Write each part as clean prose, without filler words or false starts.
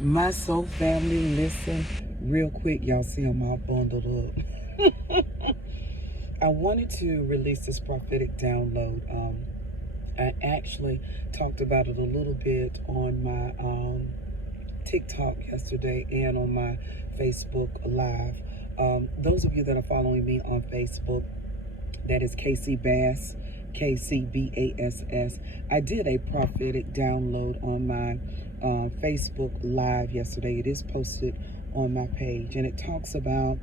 My soul family, listen real quick. Y'all see I'm all bundled up. I wanted to release this prophetic download. I actually talked about it a little bit on my TikTok yesterday and on my Facebook Live. Those of you that are following me on Facebook, that is KCBass, KCBass. I did a prophetic download on my Facebook Live yesterday. It is posted on my page, and it talks about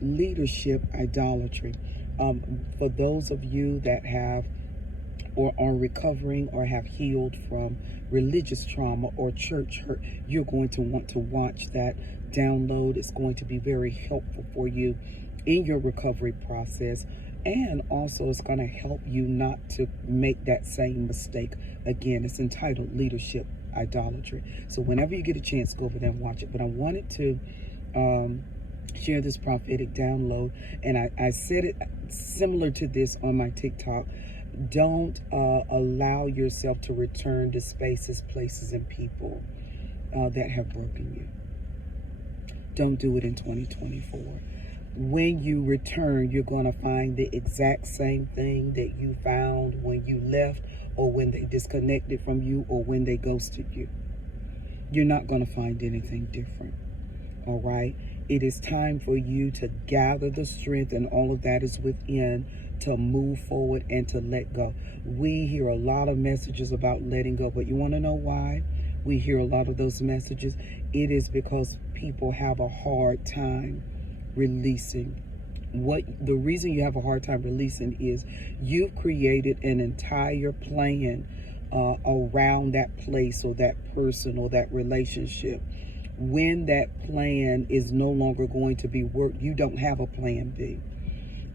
leadership idolatry. For those of you that have or are recovering or have healed from religious trauma or church hurt, you're going to want to watch that download. It's going to be very helpful for you in your recovery process, and also it's going to help you not to make that same mistake again. It's entitled Leadership Idolatry. So whenever you get a chance, go over there and watch it. But I wanted to share this prophetic download, and I said it similar to this on my TikTok. Don't allow yourself to return to spaces, places, and people that have broken you. Don't do it in 2024. When you return, you're going to find the exact same thing that you found when you left, or when they disconnected from you, or when they ghosted you. You're not going to find anything different. All right? It is time for you to gather the strength, and all of that is within, to move forward and to let go. We hear a lot of messages about letting go, but you want to know why we hear a lot of those messages? It is because people have a hard time releasing. The reason you have a hard time releasing is you've created an entire plan around that place or that person or that relationship. When that plan is no longer going to be worked, you don't have a plan B.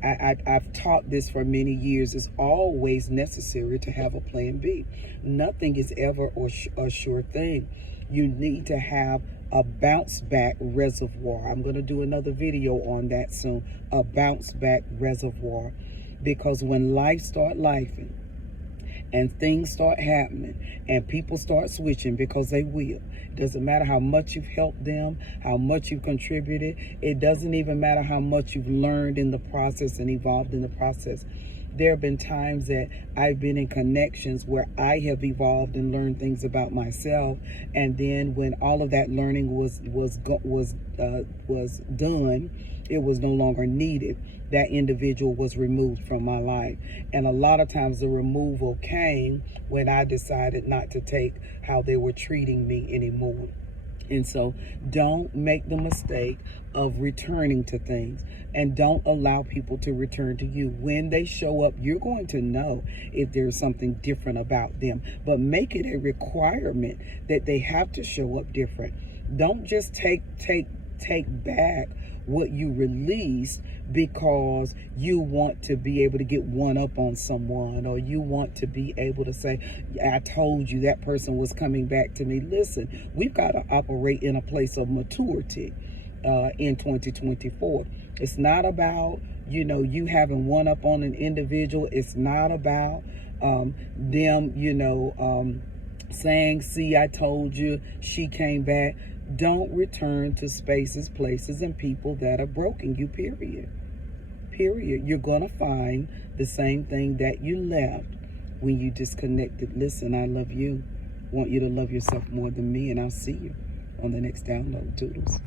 I've taught this for many years. It's always necessary to have a plan B. Nothing is ever a sure thing. You need to have a bounce back reservoir. I'm going to do another video on that soon. A bounce back reservoir. Because when life start lifing and things start happening and people start switching, because they will. It doesn't matter how much you've helped them, how much you've contributed. It doesn't even matter how much you've learned in the process and evolved in the process. There have been times that I've been in connections where I have evolved and learned things about myself, and then when all of that learning was done, it was no longer needed. That individual was removed from my life, and a lot of times the removal came when I decided not to take how they were treating me anymore. And so don't make the mistake of returning to things, and don't allow people to return to you. When they show up, you're going to know if there's something different about them, but make it a requirement that they have to show up different. Don't just take back what you released because you want to be able to get one up on someone, or you want to be able to say, I told you that person was coming back to me. Listen, we've got to operate in a place of maturity in 2024. It's not about, you having one up on an individual. It's not about them, saying, see, I told you, she came back. Don't return to spaces, places, and people that have broken you, period. You're going to find the same thing that you left when you disconnected. Listen, I love you. Want you to love yourself more than me, and I'll see you on the next download. Toodles.